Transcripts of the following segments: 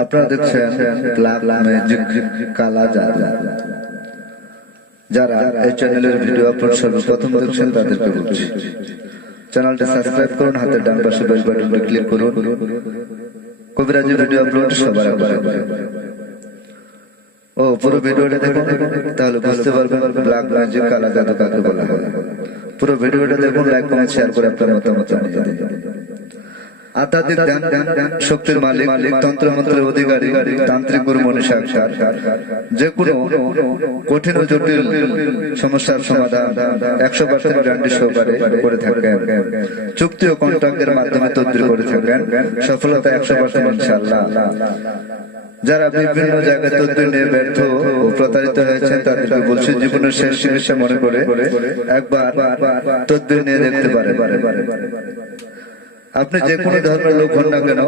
আপনারা দেখছেন black magic কালা জাদু। যারা এই চ্যানেলের ভিডিও আপলোড সর্বপ্রথম দেখছেন তাদেরকে বলছি, চ্যানেলটি সাবস্ক্রাইব করুন, হাতের ডান পাশে বেল বাটনটি ক্লিক করুন। কবিরাজি ভিডিও আপলোড সবার আগে ও পুরো ভিডিওটা দেখুন, তাহলে বুঝতে পারবেন ব্ল্যাক ম্যাজিক কালা জাদু কাকে বলা হয়। পুরো ভিডিওটা দেখুন, লাইক কমেন্ট শেয়ার করে আপনার মতামত জানিয়ে দিন। আধ্যাত্মিক জ্ঞান শক্তির মালিক, তন্ত্র মন্ত্রের অধিকারী, তান্ত্রিক গুরু মনীষা যে কোনো কঠিন ও জটিল সমস্যার সমাধান 100% গ্যারান্টি সহকারে করে থাকেন। চুক্তি ও কন্ট্রাক্টের মাধ্যমে তদবির করে থাকেন, সফলতা 100% ইনশাআল্লাহ। যারা বিভিন্ন জায়গায় তদবির নিয়ে ব্যর্থ ও প্রতারিত হয়েছেন তাদেরকে বলছি, জীবনের শেষ চিকিৎসা মনে করে একবার তদবির নিয়ে দেখতে পারে। আপনি যে কোনো ধর্মের লোক হন না কেন,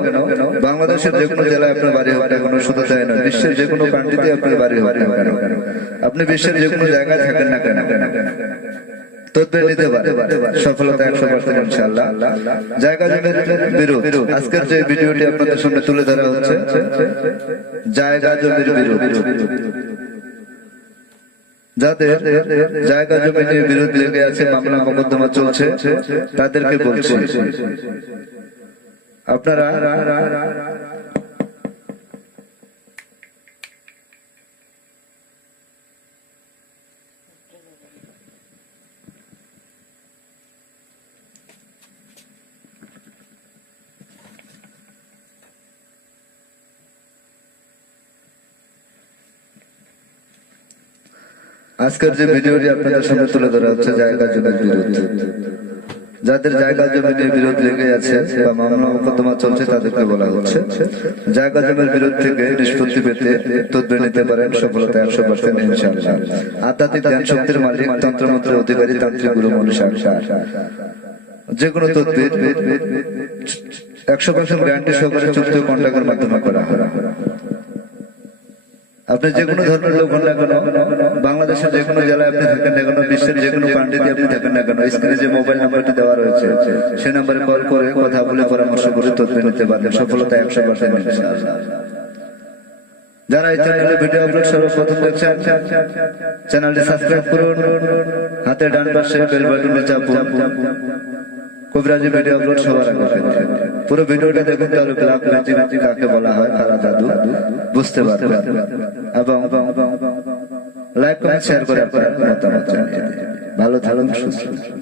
বাংলাদেশের যে কোনো জেলায় আপনার বাড়ি হোক না কেন, শুধু তাই নয়, বিশ্বের যে কোনো কান্ট্রিতে আপনার বাড়ি হোক না কেন, আপনি বিশ্বের যে কোনো জায়গায় থাকেন না কেন, তদবির নিতে পারে, সফলতা 100% ইনশাআল্লাহ। জায়গা জমির বিরোধ, আজকের যে ভিডিওটি আপনাদের সামনে তুলে ধরা হচ্ছে, জায়গা জমির বিরোধ। যাদের জায়গা জমি নিয়ে বিরোধ লেগে আছে, মামলা মোকদ্দমা চলছে, তাদেরকে বলছি আপনারা আজকের যে ভিডিওটি আপনাদের সামনে তুলে ধরা হচ্ছে, জায়গা জমির বিরোধ। যাদের জায়গা জমি নিয়ে বিরোধ লেগে আছে বা মামলা মোকদ্দমা চলছে, তাদেরকে বলা হচ্ছে জায়গা জমির বিরোধ থেকে নিষ্পত্তি পেতে তদবির নিতে পারেন, সফলতা 100% ইনশাআল্লাহ। আধ্যাত্মিক জ্ঞান শক্তির মালিক, তন্ত্র মন্ত্রের অধিকারী, তান্ত্রিক গুরু মনীষা যে কোনো তদবির 100% গ্যারান্টি সহকারে চুক্তি ও কন্ট্রাক্টের মাধ্যমে করা হয়। আপনি যে কোনো ধর্মের লোক হন না কেন, বাংলাদেশের যে কোনো জেলায় আপনি থাকেন না কেন, বিশ্বের যে কোনো কান্ট্রিতে আপনি থাকেন না কেন, স্ক্রিনে যে মোবাইল নাম্বারটি দেওয়া রয়েছে সেই নাম্বারে কল করে কথা বলে পরামর্শ করে তদবির নিতে পারবেন, সফলতা 100% ইনশাআল্লাহ। যারা এই চ্যানেলে ভিডিও আপলোড সর্বপ্রথম দেখছেন, চ্যানেলটি সাবস্ক্রাইব করুন, হাতের ডান পাশে বেল বাটনে চাপুন। কবিরাজি ভিডিও আপলোড সবার আগে পুরো ভিডিওটা দেখুন, তাহলে ব্ল্যাক ম্যাজিক কাকে বলা হয়, কালা জাদু বুঝতে পারবেন। এবং লাইক কমেন্ট শেয়ার করে আপনার মতামত জানিয়ে দিন। ভালো থাকুন, সুস্থ থাকুন।